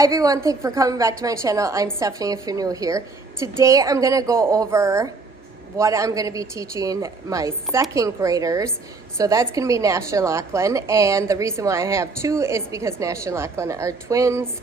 Hi everyone, thank you for coming back to my channel. I'm Stephanie if you're new here. Today I'm going to go over what I'm going to be teaching my second graders. So that's going to be Nash and Lachlan, and the reason why I have two is because Nash and Lachlan are twins.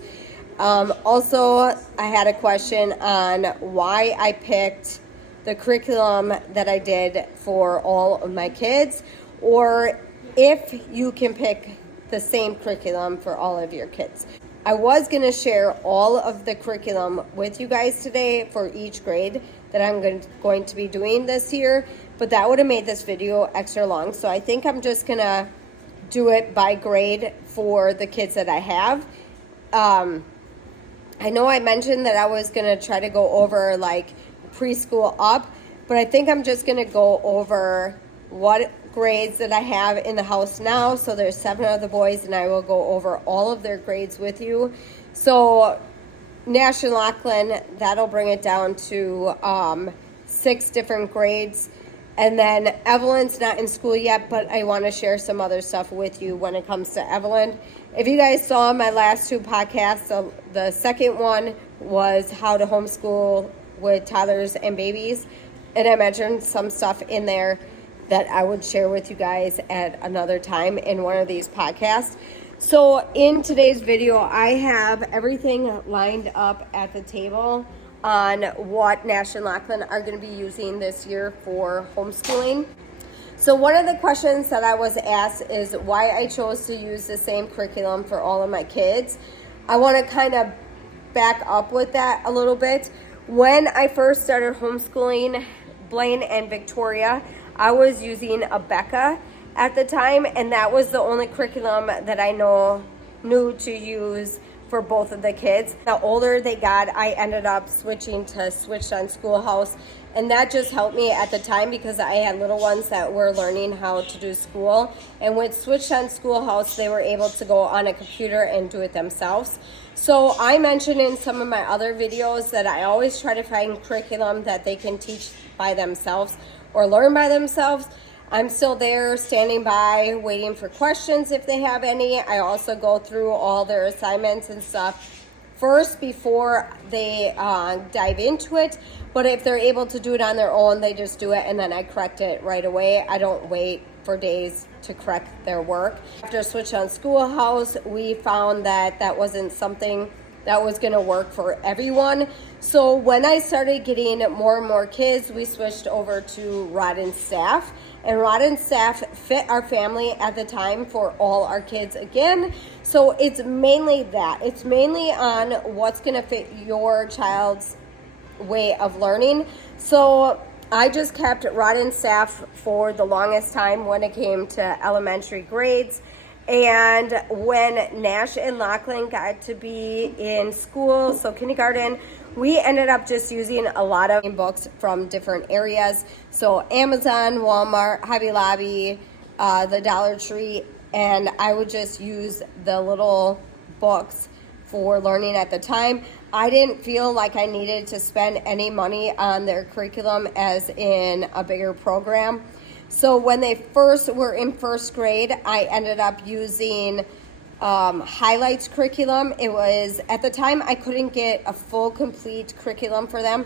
Also, I had a question on why I picked the curriculum that I did for all of my kids, or if you can pick the same curriculum for all of your kids. I was going to share all of the curriculum with you guys today for each grade that I'm going to be doing this year, but that would have made this video extra long. So I think I'm just going to do it by grade for the kids that I have. I know I mentioned that I was going to try to go over like preschool up, but I think I'm just going to go over what grades that I have in the house now. So there's 7 of the boys, and I will go over all of their grades with you. So Nash and Lachlan, that'll bring it down to 6 different grades. And then Evelyn's not in school yet, but I want to share some other stuff with you when it comes to Evelyn. If you guys saw my last 2 podcasts, so the second one was how to homeschool with toddlers and babies, and I mentioned some stuff in there that I would share with you guys at another time in one of these podcasts. So in today's video, I have everything lined up at the table on what Nash and Lachlan are going to be using this year for homeschooling. So one of the questions that I was asked is why I chose to use the same curriculum for all of my kids. I want to kind of back up with that a little bit. When I first started homeschooling Blaine and Victoria, I was using a Becca at the time, and that was the only curriculum that I knew to use for both of the kids. The older they got, I ended up switching to Switched on Schoolhouse, and that just helped me at the time because I had little ones that were learning how to do school. And with Switched on Schoolhouse, they were able to go on a computer and do it themselves. So I mentioned in some of my other videos that I always try to find curriculum that they can teach by themselves or learn by themselves. I'm still there standing by waiting for questions if they have any. I also go through all their assignments and stuff first before they dive into it. But if they're able to do it on their own, they just do it, and then I correct it right away. I don't wait for days to correct their work. After Switch on Schoolhouse, we found that that wasn't something that was going to work for everyone. So when I started getting more and more kids, we switched over to Rod and Staff. And Rod and Staff fit our family at the time for all our kids again. So it's mainly that. It's mainly on what's going to fit your child's way of learning. So I just kept Rod and Staff for the longest time when it came to elementary grades. And when Nash and Lachlan got to be in school, so kindergarten, we ended up just using a lot of books from different areas. So Amazon, Walmart, Hobby Lobby, the Dollar Tree, and I would just use the little books for learning at the time. I didn't feel like I needed to spend any money on their curriculum as in a bigger program. So when they first were in first grade, I ended up using highlights curriculum. It was, at the time, I couldn't get a full complete curriculum for them.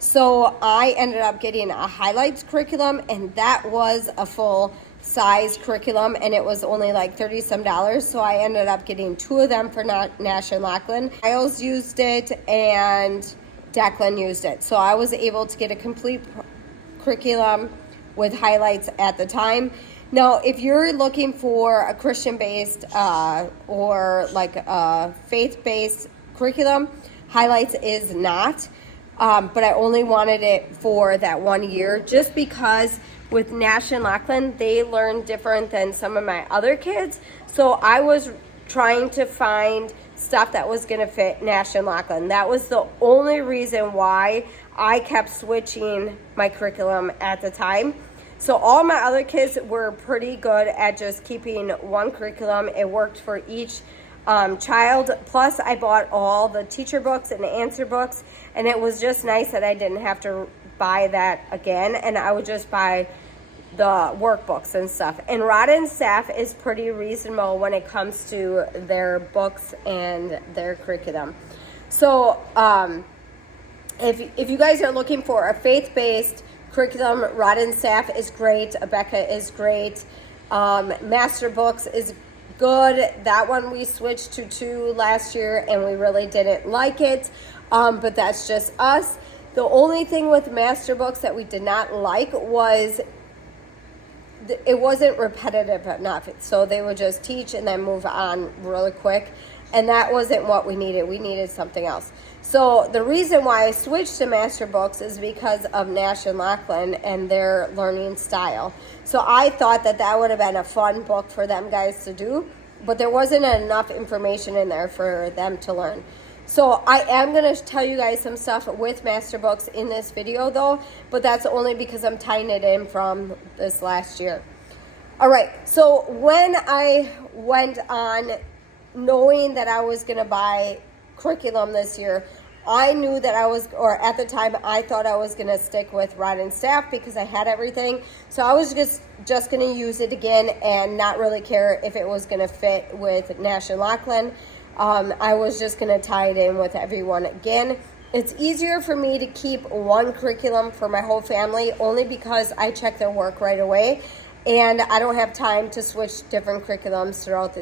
So I ended up getting a highlights curriculum, and that was a full size curriculum, and it was only like $30 some. So I ended up getting 2 of them for Nash and Lachlan. Miles used it and Declan used it. So I was able to get a complete curriculum with highlights at the time. Now, if you're looking for a Christian-based or like a faith-based curriculum, highlights is not. But I only wanted it for that 1 year just because with Nash and Lachlan, they learn different than some of my other kids. So I was trying to find stuff that was going to fit Nash and Lachlan. That was the only reason why I kept switching my curriculum at the time. So all my other kids were pretty good at just keeping one curriculum. It worked for each child. Plus, I bought all the teacher books and the answer books, and it was just nice that I didn't have to buy that again, and I would just buy the workbooks and stuff. And Rod staff is pretty reasonable when it comes to their books and their curriculum. So if you guys are looking for a faith-based curriculum, Rod staff is great. Abeka is great. Master Books is good. That one we switched to 2 last year and we really didn't like it. But that's just us. The only thing with Master Books that we did not like was it wasn't repetitive enough. So they would just teach and then move on really quick. And that wasn't what we needed. We needed something else. So the reason why I switched to Master Books is because of Nash and Lachlan and their learning style. So I thought that that would have been a fun book for them guys to do, but there wasn't enough information in there for them to learn. So I am going to tell you guys some stuff with Master Books in this video though, but that's only because I'm tying it in from this last year. All right, so when I went on knowing that I was going to buy curriculum this year, I knew that at the time, I thought I was going to stick with Rod staff because I had everything. So I was just going to use it again and not really care if it was going to fit with Nash and Lachlan. I was just going to tie it in with everyone again. It's easier for me to keep one curriculum for my whole family only because I check their work right away and I don't have time to switch different curriculums throughout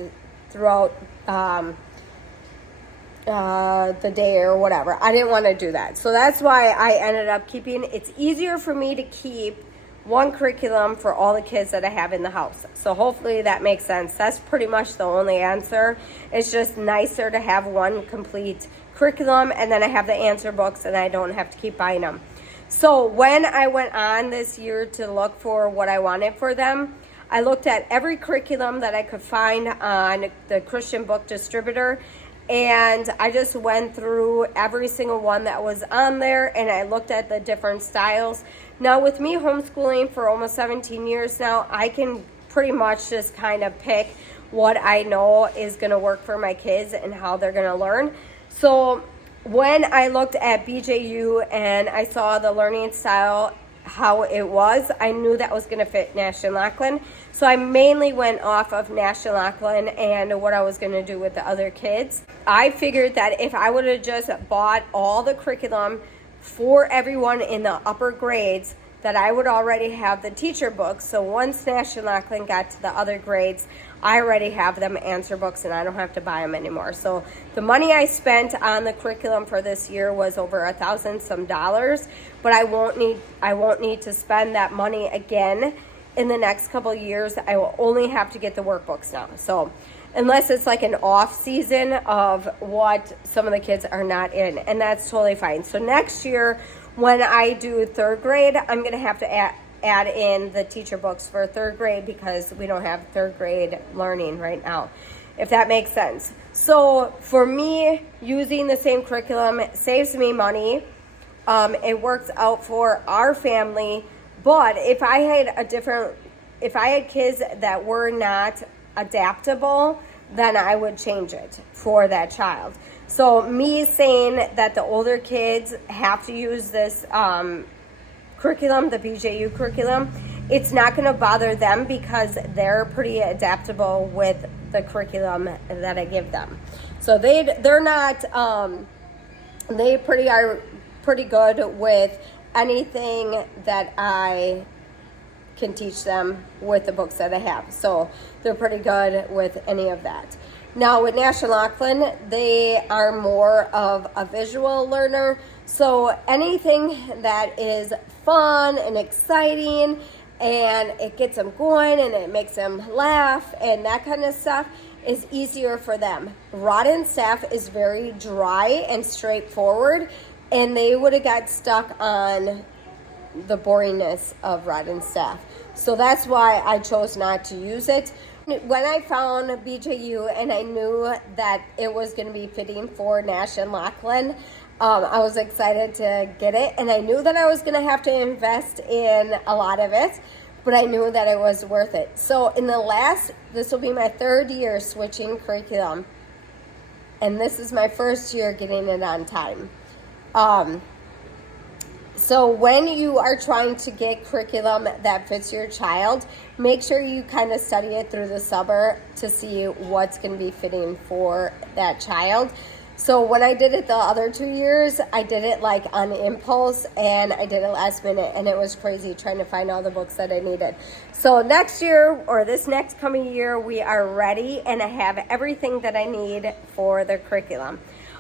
the day or whatever. I didn't want to do that. So that's why I ended up keeping, it's easier for me to keep one curriculum for all the kids that I have in the house. So hopefully that makes sense. That's pretty much the only answer. It's just nicer to have one complete curriculum and then I have the answer books and I don't have to keep buying them. So when I went on this year to look for what I wanted for them, I looked at every curriculum that I could find on the Christian Book Distributor, and I just went through every single one that was on there, and I looked at the different styles. Now, with me homeschooling for almost 17 years now, I can pretty much just kind of pick what I know is going to work for my kids and how they're going to learn. So when I looked at BJU and I saw the learning style, how it was, I knew that was going to fit Nash and Lachlan. So I mainly went off of Nash and Lachlan and what I was going to do with the other kids. I figured that if I would have just bought all the curriculum for everyone in the upper grades, that I would already have the teacher books. So once Nash and Lachlan got to the other grades, I already have them answer books and I don't have to buy them anymore. So the money I spent on the curriculum for this year was over $1,000 some, but I won't need to spend that money again in the next couple of years. I will only have to get the workbooks now. So unless it's like an off season of what some of the kids are not in, and that's totally fine. So next year, when I do 3rd grade, I'm going to have to add in the teacher books for 3rd grade because we don't have 3rd grade learning right now, if that makes sense. So for me, using the same curriculum saves me money. It works out for our family. But if I had kids that were not adaptable, then I would change it for that child. So me saying that the older kids have to use this curriculum, the BJU curriculum, it's not going to bother them because they're pretty adaptable with the curriculum that I give them. So they're not they are pretty good with anything that I can teach them with the books that I have. So they're pretty good with any of that. Now with Nash and Lachlan, they are more of a visual learner. So anything that is fun and exciting and it gets them going and it makes them laugh and that kind of stuff is easier for them. Rod staff is very dry and straightforward, and they would have got stuck on the boringness of Rod staff. So that's why I chose not to use it. When I found BJU and I knew that it was going to be fitting for Nash and Lachlan, I was excited to get it, and I knew that I was going to have to invest in a lot of it, but I knew that it was worth it. So this will be my 3rd year switching curriculum, and this is my 1st year getting it on time. So when you are trying to get curriculum that fits your child, make sure you kind of study it through the summer to see what's going to be fitting for that child. So when I did it the other 2 years, I did it like on impulse, and I did it last minute, and it was crazy trying to find all the books that I needed. So next year, or this next coming year, we are ready, and I have everything that I need for the curriculum.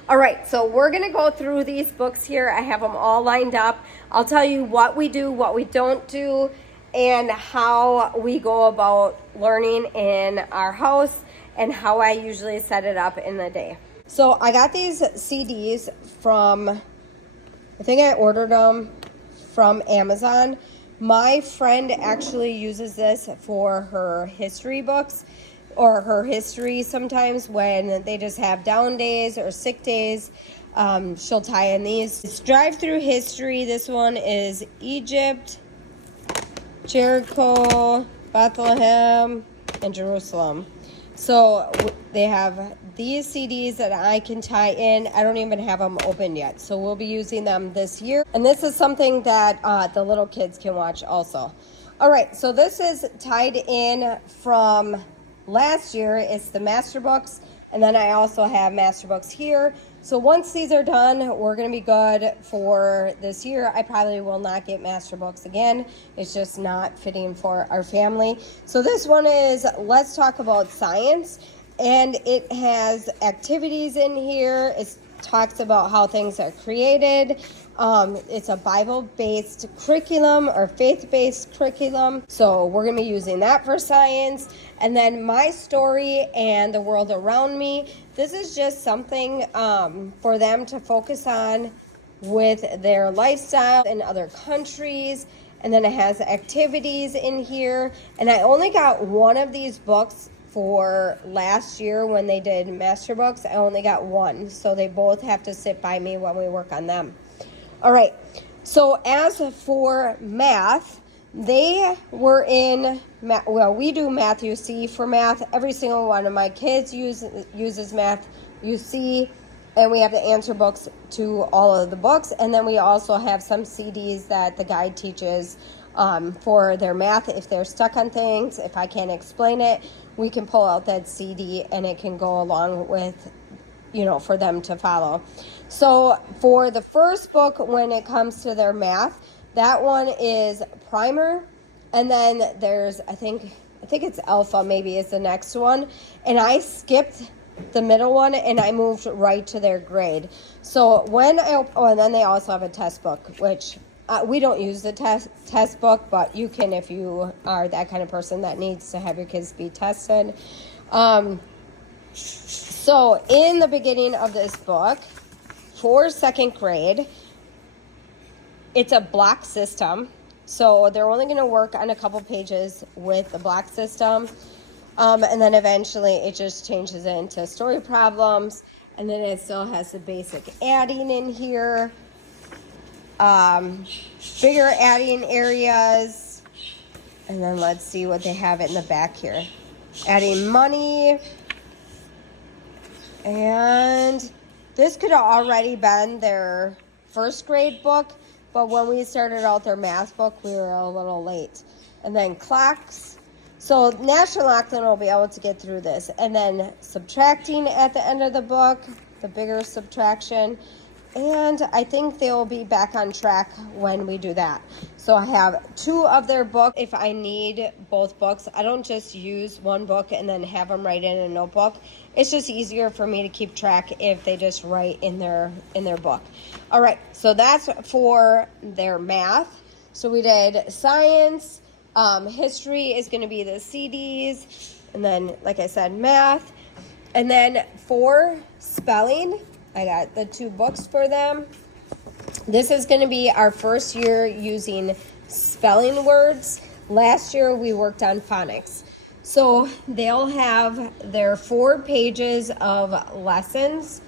All right, so we're gonna go through these books here. I have them all lined up. I'll tell you what we do, what we don't do, and how we go about learning in our house, and how I usually set it up in the day. So I got these CDs from, I think I ordered them from Amazon. My friend actually uses this for her history books, or her history sometimes when they just have down days or sick days. She'll tie in these. It's Drive Through History. This one is Egypt, Jericho, Bethlehem, and Jerusalem. So they have these CDs that I can tie in. I don't even have them open yet, so we'll be using them this year. And this is something that the little kids can watch also. All right, so this is tied in from last year. It's the master books, and then I also have master books here. So once these are done, we're going to be good for this year. I probably will not get master books again. It's just not fitting for our family. So this one is Let's Talk About Science, and it has activities in here. It talks about how things are created. It's a Bible-based curriculum, or faith-based curriculum. So we're going to be using that for science. And then My Story and the World Around Me. This is just something for them to focus on with their lifestyle in other countries. And then it has activities in here. And I only got one of these books for last year when they did master books. I only got one. So they both have to sit by me when we work on them. All right. So as for math, they were in, well, we do Math UC for math. Every single one of my kids uses Math UC, and we have the answer books to all of the books. And then we also have some CDs that the guide teaches for their math. If they're stuck on things, if I can't explain it, we can pull out that CD and it can go along with, for them to follow. So for the first book, when it comes to their math, that one is Primer, and then there's, I think it's Alpha maybe is the next one, and I skipped the middle one and I moved right to their grade. So and then they also have a test book, which we don't use the test book, but you can if you are that kind of person that needs to have your kids be tested. So in the beginning of this book, for second grade, it's a block system. So they're only going to work on a couple pages with the block system. And then eventually it just changes into story problems. And then it still has the basic adding in here. Bigger adding areas. And then let's see what they have in the back here. Adding money. And this could have already been their first grade book, but when we started out their math book, we were a little late. And then clocks. So National Lachlan will be able to get through this. And then subtracting at the end of the book, the bigger subtraction. And I think they'll be back on track when we do that. So I have two of their books. If I need both books, I don't just use one book and then have them write in a notebook. It's just easier for me to keep track if they just write in their book. All right, so that's for their math. So we did science. History is going to be the CDs. And then, like I said, math. And then for spelling, I got the two books for them. This is going to be our first year using spelling words. Last year we worked on phonics. So they'll have their 4 pages of lessons.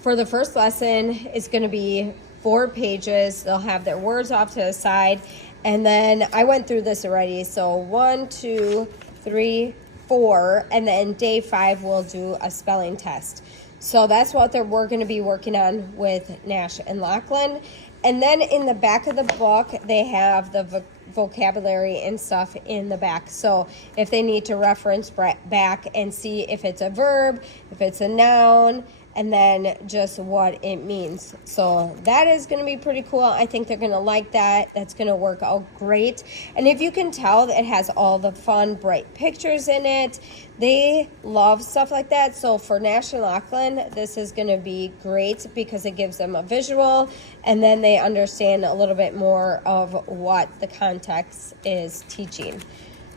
For the first lesson, it's going to be 4 pages. They'll have their words off to the side. And then I went through this already. So 1, 2, 3, 4, and then day 5 we'll do a spelling test. So that's what we're going to be working on with Nash and Lachlan. And then in the back of the book, they have the vocabulary and stuff in the back. So if they need to reference back and see if it's a verb, if it's a noun, and then just what it means. So that is going to be pretty cool. I think they're going to like that. That's going to work out great. And if you can tell, it has all the fun, bright pictures in it. They love stuff like that. So for Nash and Lachlan, this is going to be great because it gives them a visual, and then they understand a little bit more of what the context is teaching.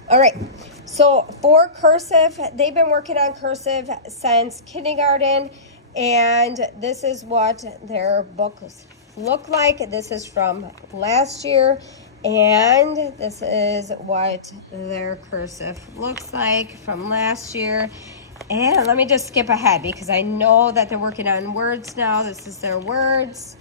All right, so for Cursive, they've been working on Cursive since kindergarten, and this is what their books look like. This is from last year, and this is what their Cursive looks like from last year. And let me just skip ahead because I know that they're working on words now. This is their words.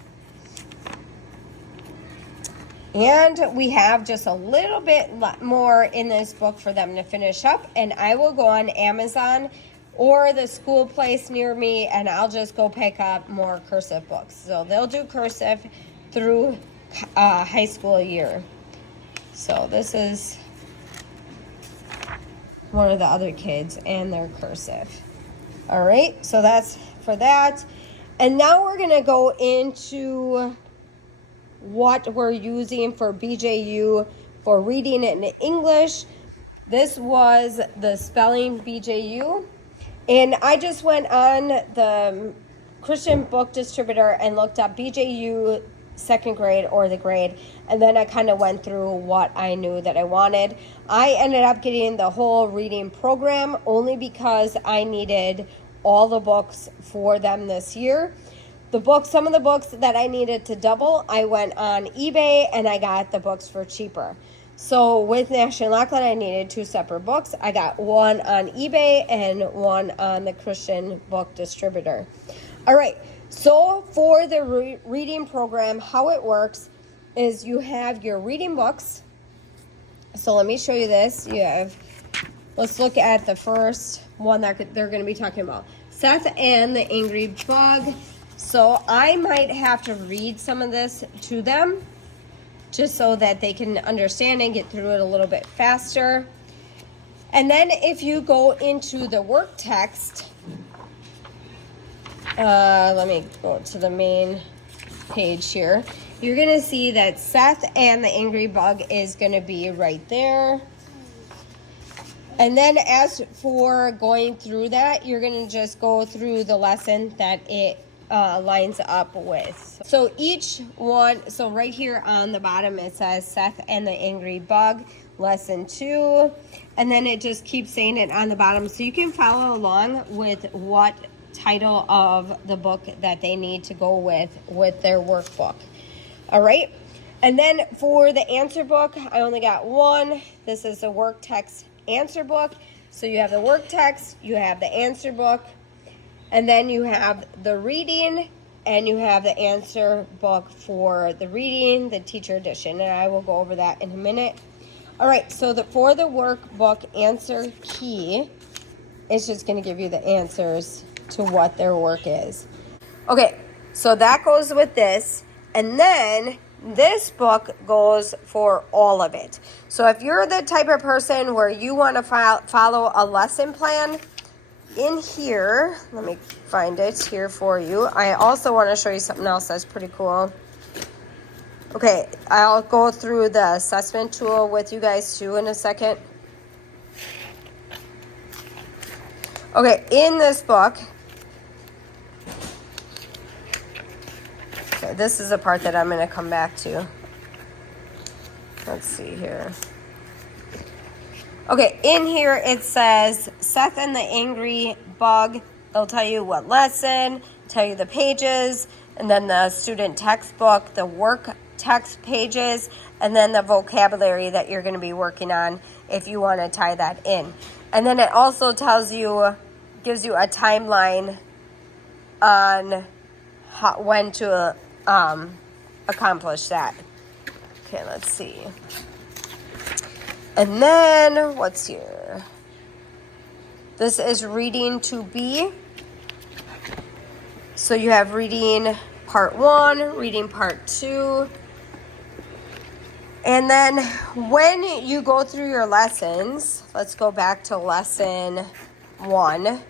And we have just a little bit more in this book for them to finish up. And I will go on Amazon or the school place near me, and I'll just go pick up more Cursive books. So they'll do Cursive through high school year. So this is one of the other kids and their Cursive. All right, so that's for that. And now we're going to go into what we're using for BJU for reading in English. This was the spelling BJU. And I just went on the Christian book distributor and looked up BJU second grade or the grade, and then I kind of went through what I knew that I wanted. I ended up getting the whole reading program only because I needed all the books for them this year. Some of the books that I needed to double, I went on eBay and I got the books for cheaper. So with Nash and Lachlan, I needed 2 separate books. I got one on eBay and one on the Christian book distributor. All right, so for the reading program, how it works is you have your reading books. So let me show you this. Let's look at the first one that they're going to be talking about. Seth and the Angry Bug. So I might have to read some of this to them just so that they can understand and get through it a little bit faster. And then if you go into the work text, let me go to the main page here. You're going to see that Seth and the Angry Bug is going to be right there. And then as for going through that, you're going to just go through the lesson that it lines up with. So each one, so right here on the bottom it says Seth and the Angry Bug, lesson 2, and then it just keeps saying it on the bottom, so you can follow along with what title of the book that they need to go with their workbook. All right, and then for the answer book, I only got one. This is the work text answer book. So you have the work text, you have the answer book, and then you have the reading, and you have the answer book for the reading, the teacher edition, and I will go over that in a minute. All right, so for the workbook answer key, it's just going to give you the answers to what their work is. Okay, so that goes with this, and then this book goes for all of it. So if you're the type of person where you want to follow a lesson plan, in here, let me find it here for you. I also want to show you something else that's pretty cool. Okay, I'll go through the assessment tool with you guys too in a second. Okay, in this book, okay, this is a part that I'm going to come back to. Let's see here. Okay, in here it says Seth and the Angry Bug. They'll tell you what lesson, tell you the pages, and then the student textbook, the work text pages, and then the vocabulary that you're going to be working on if you want to tie that in. And then it also gives you a timeline on when to accomplish that. Okay, let's see. And then, what's here? This is reading to be. So you have reading part 1, reading part 2. And then when you go through your lessons, let's go back to lesson 1.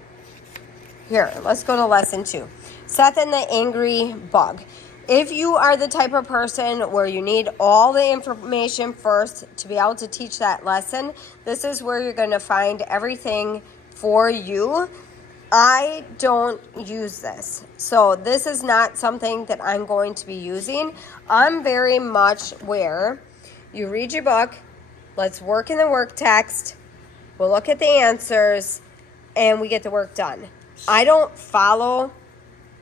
Here, let's go to lesson 2. Seth and the Angry Bug. If you are the type of person where you need all the information first to be able to teach that lesson, this is where you're going to find everything for you. I don't use this. So this is not something that I'm going to be using. I'm very much where you read your book, let's work in the work text, we'll look at the answers, and we get the work done. I don't follow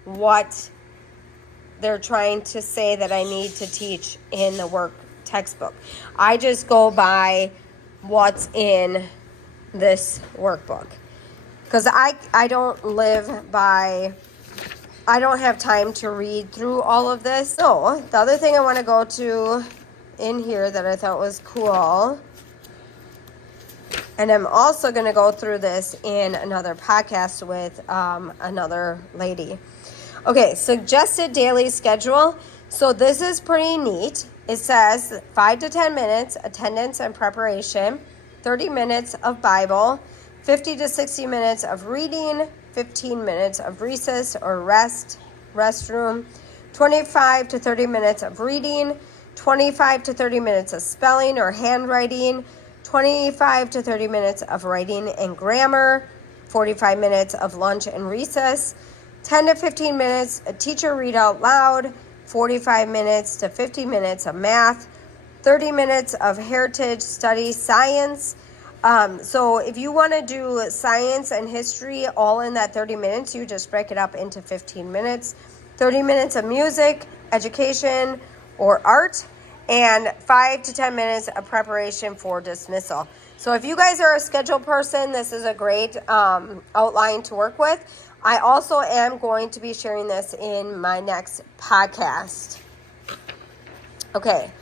what they're trying to say that I need to teach in the work textbook. I just go by what's in this workbook. Because I don't live by, I don't have time to read through all of this. So the other thing I want to go to in here that I thought was cool, and I'm also going to go through this in another podcast with another lady. Okay, suggested daily schedule. So this is pretty neat. It says 5 to 10 minutes, attendance and preparation, 30 minutes of Bible, 50 to 60 minutes of reading, 15 minutes of recess or restroom, 25 to 30 minutes of reading, 25 to 30 minutes of spelling or handwriting, 25 to 30 minutes of writing and grammar, 45 minutes of lunch and recess, 10 to 15 minutes a teacher read out loud, 45 minutes to 50 minutes of math, 30 minutes of heritage study science. So if you want to do science and history all in that 30 minutes, you just break it up into 15 minutes. 30 minutes of music, education, or art, and 5 to 10 minutes of preparation for dismissal. So if you guys are a schedule person, this is a great outline to work with. I also am going to be sharing this in my next podcast. Okay.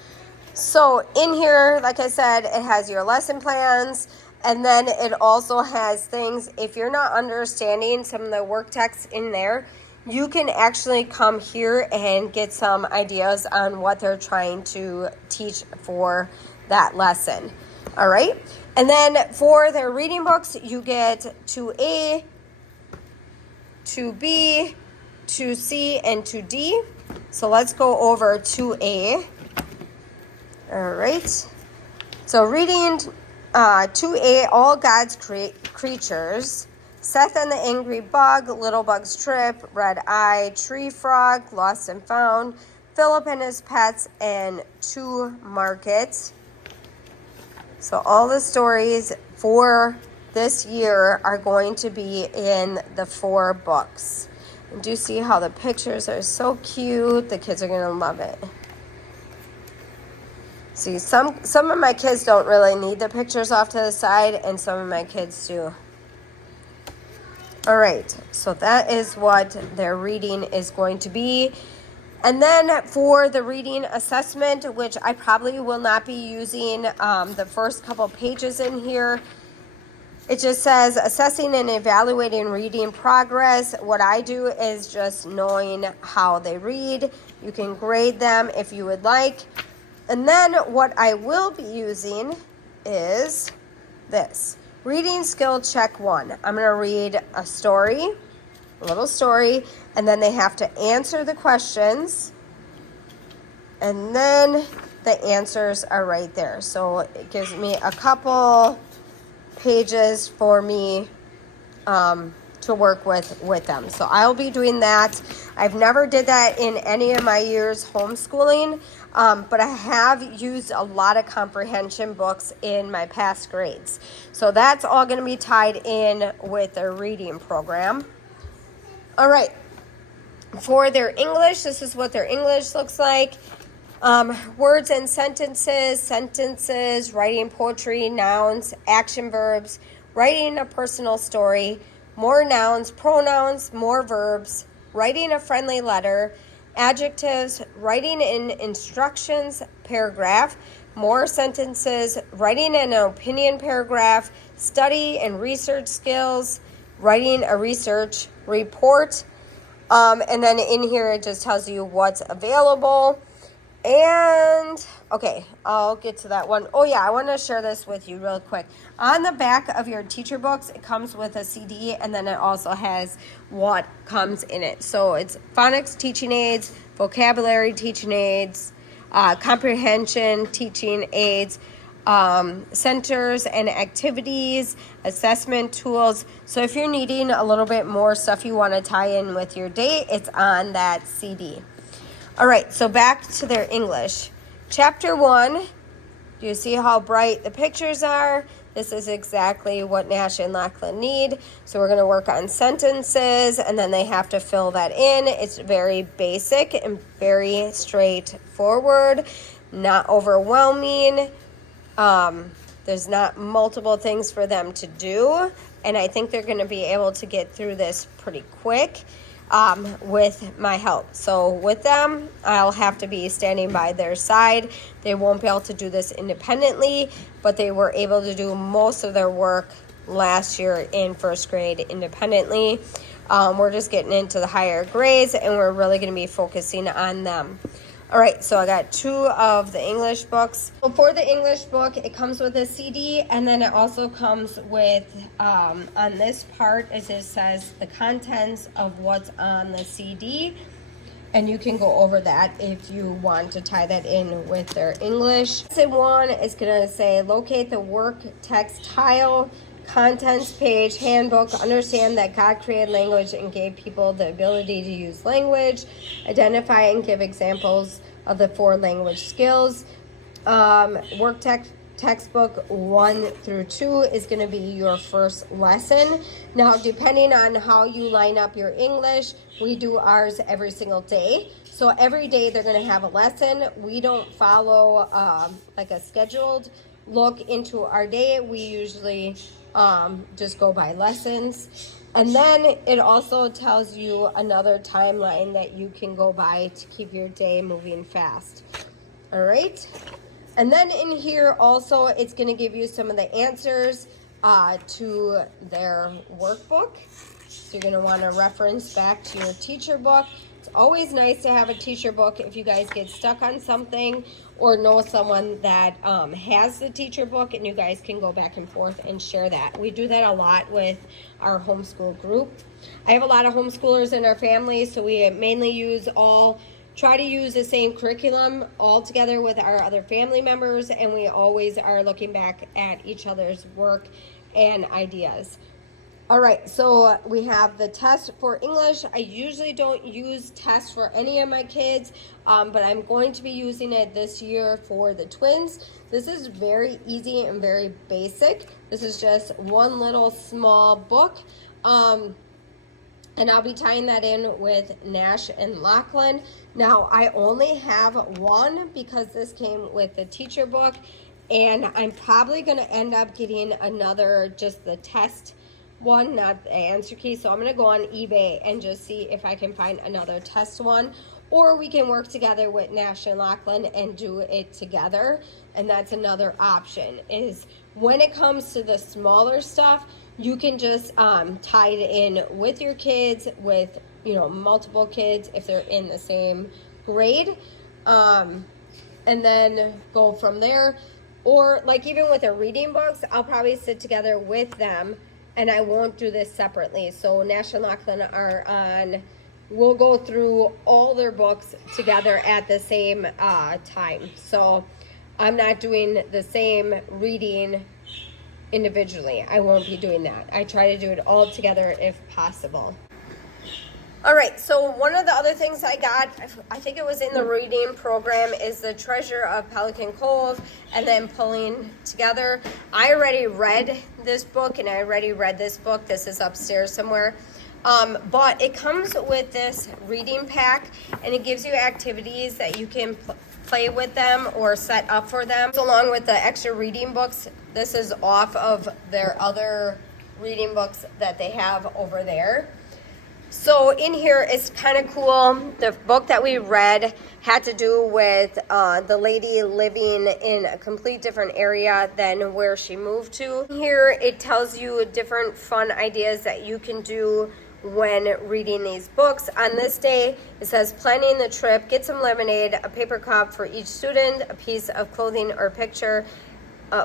So in here, like I said, it has your lesson plans, and then it also has things, if you're not understanding some of the work texts in there, you can actually come here and get some ideas on what they're trying to teach for that lesson. All right. And then for their reading books, you get 2A, 2B, 2C, and 2D. So let's go over 2A. All right. So reading 2A, All God's Creatures, Seth and the Angry Bug, Little Bug's Trip, Red Eye, Tree Frog, Lost and Found, Philip and His Pets, and To Market. So all the stories for this year are going to be in the 4 books. And do you see how the pictures are so cute? The kids are going to love it. See, some of my kids don't really need the pictures off to the side, and some of my kids do. All right, so that is what their reading is going to be. And then for the reading assessment, which I probably will not be using the first couple pages in here, it just says assessing and evaluating reading progress. What I do is just knowing how they read. You can grade them if you would like. And then what I will be using is this. Reading skill check 1. I'm going to read a story, a little story, and then they have to answer the questions. And then the answers are right there. So it gives me a couple pages for me to work with them. So I'll be doing that. I've never did that in any of my years homeschooling, but I have used a lot of comprehension books in my past grades. So that's all going to be tied in with their reading program. All right. For their English, this is what their English looks like. Words and sentences, writing poetry, nouns, action verbs, writing a personal story, more nouns, pronouns, more verbs, writing a friendly letter, adjectives, writing in instructions paragraph, more sentences, writing an opinion paragraph, study and research skills, writing a research report. And then in here, it just tells you what's available. And okay, I'll get to that one. Oh yeah, I want to share this with you real quick. On the back of your teacher books, it comes with a CD, and then it also has what comes in it. So it's phonics teaching aids, vocabulary teaching aids, comprehension teaching aids, centers and activities, assessment tools. So if you're needing a little bit more stuff you want to tie in with your day, it's on that CD. All right, so back to their English. Chapter 1, do you see how bright the pictures are? This is exactly what Nash and Lachlan need. So we're going to work on sentences, and then they have to fill that in. It's very basic and very straightforward, not overwhelming. There's not multiple things for them to do, and I think they're going to be able to get through this pretty quick. With my help. So with them, I'll have to be standing by their side. They won't be able to do this independently, but they were able to do most of their work last year in first grade independently. We're just getting into the higher grades, and we're really going to be focusing on them. All right, so I got 2 of the English books. So for the English book, it comes with a CD, and then it also comes with, on this part, it just says the contents of what's on the CD, and you can go over that if you want to tie that in with their English. Lesson 1 is going to say, locate the work text tile, contents page, handbook, understand that God created language and gave people the ability to use language, identify and give examples of the 4 language skills. Textbook 1 through 2 is going to be your first lesson. Now, depending on how you line up your English, we do ours every single day. So every day they're going to have a lesson. We don't follow like a scheduled look into our day. We usually just go by lessons. And then it also tells you another timeline that you can go by to keep your day moving fast. All right. And then in here also, it's going to give you some of the answers to their workbook. So you're going to want to reference back to your teacher book. It's always nice to have a teacher book if you guys get stuck on something or know someone that has the teacher book, and you guys can go back and forth and share that. We do that a lot with our homeschool group. I have a lot of homeschoolers in our family, so we mainly try to use the same curriculum all together with our other family members, and we always are looking back at each other's work and ideas. All right, so we have the test for English. I usually don't use tests for any of my kids, but I'm going to be using it this year for the twins. This is very easy and very basic. This is just one little small book, and I'll be tying that in with Nash and Lachlan. Now, I only have one because this came with the teacher book, and I'm probably going to end up getting another, just the test one, not the answer key. So I'm going to go on eBay and just see if I can find another test one, or we can work together with Nash and Lachlan and do it together. And that's another option, is when it comes to the smaller stuff, you can just tie it in with your kids, with multiple kids if they're in the same grade, and then go from there. Or like even with the reading books, I'll probably sit together with them, and I won't do this separately. So Nash and Lachlan are on, we'll go through all their books together at the same time. So I'm not doing the same reading individually. I won't be doing that. I try to do it all together if possible. All right, so one of the other things I got, I think it was in the reading program, is The Treasure of Pelican Cove, and then Pulling Together. I already read this book, and I already read this book. This is upstairs somewhere. But it comes with this reading pack, and it gives you activities that you can play with them or set up for them. Along with the extra reading books, this is off of their other reading books that they have over there. So in here, it's kind of cool. The book that we read had to do with the lady living in a complete different area than where she moved to. Here it tells you different fun ideas that you can do when reading these books. On this day, it says planning the trip, get some lemonade, a paper cup for each student, a piece of clothing or picture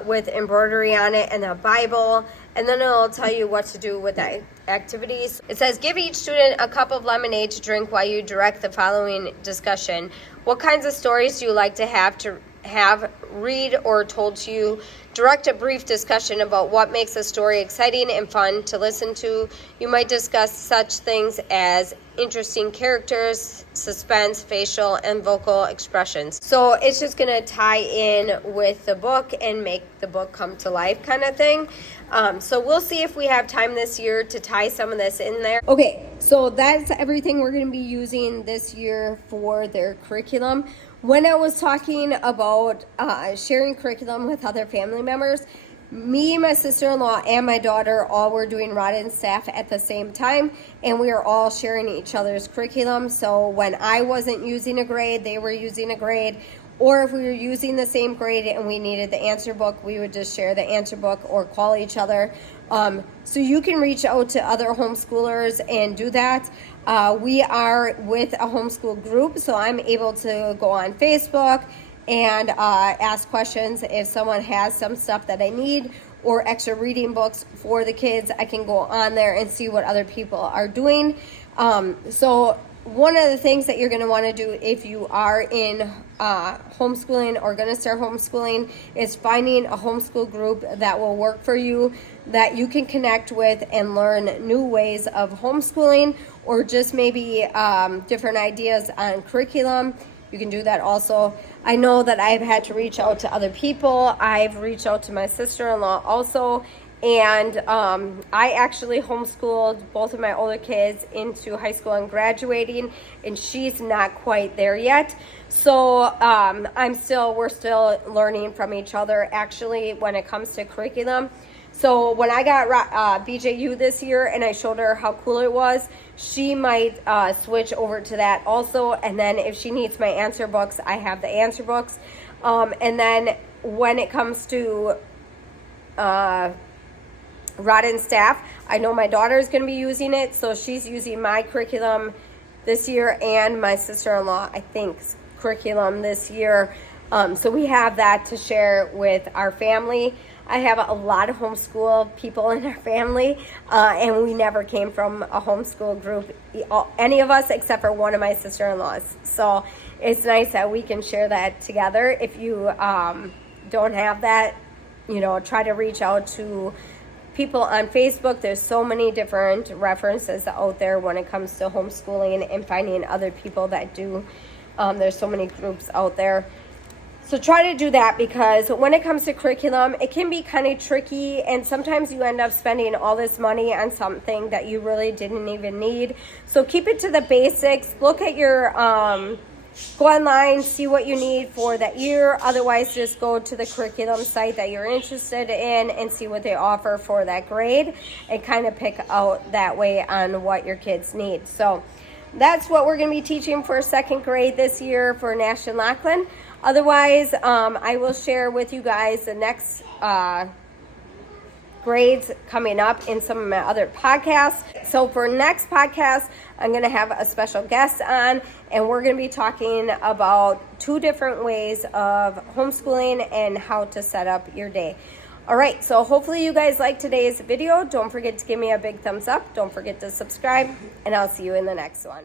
with embroidery on it, and a Bible, and then it'll tell you what to do with the activities. It says give each student a cup of lemonade to drink while you direct the following discussion. What kinds of stories do you like to have read or told to you? Direct a brief discussion about what makes a story exciting and fun to listen to. You might discuss such things as interesting characters, suspense, facial, and vocal expressions. So it's just going to tie in with the book and make the book come to life kind of thing. So we'll see if we have time this year to tie some of this in there. Okay, so that's everything we're going to be using this year for their curriculum. When I was talking about sharing curriculum with other family members, me, my sister-in-law, and my daughter all were doing Rod and Staff at the same time, and we were all sharing each other's curriculum. So when I wasn't using a grade, they were using a grade, or if we were using the same grade and we needed the answer book, we would just share the answer book or call each other. So you can reach out to other homeschoolers and do that. We are with a homeschool group, so I'm able to go on Facebook and ask questions. If someone has some stuff that I need or extra reading books for the kids, I can go on there and see what other people are doing. So one of the things that you're going to want to do if you are in homeschooling or going to start homeschooling is finding a homeschool group that will work for you, that you can connect with and learn new ways of homeschooling, or just maybe different ideas on curriculum. You can do that also. I know that I've had to reach out to other people. I've reached out to my sister-in-law also, and I actually homeschooled both of my older kids into high school and graduating, and she's not quite there yet. So we're still learning from each other actually when it comes to curriculum. So when I got BJU this year and I showed her how cool it was, she might switch over to that also. And then if she needs my answer books, I have the answer books. And then when it comes to Rod and Staff, I know my daughter is going to be using it. So she's using my curriculum this year and my sister-in-law, I think, curriculum this year. So we have that to share with our family. I have a lot of homeschool people in our family, and we never came from a homeschool group, any of us except for one of my sister-in-laws. So it's nice that we can share that together. If you don't have that, try to reach out to people on Facebook. There's so many different references out there when it comes to homeschooling and finding other people that do. There's so many groups out there. So try to do that, because when it comes to curriculum, it can be kind of tricky, and sometimes you end up spending all this money on something that you really didn't even need. So keep it to the basics. Look at your, go online, see what you need for that year. Otherwise, just go to the curriculum site that you're interested in and see what they offer for that grade, and kind of pick out that way on what your kids need. So that's what we're going to be teaching for second grade this year for Nash and Lachlan. Otherwise, I will share with you guys the next grades coming up in some of my other podcasts. So for next podcast, I'm going to have a special guest on, and we're going to be talking about 2 different ways of homeschooling and how to set up your day. All right, so hopefully you guys liked today's video. Don't forget to give me a big thumbs up. Don't forget to subscribe, and I'll see you in the next one.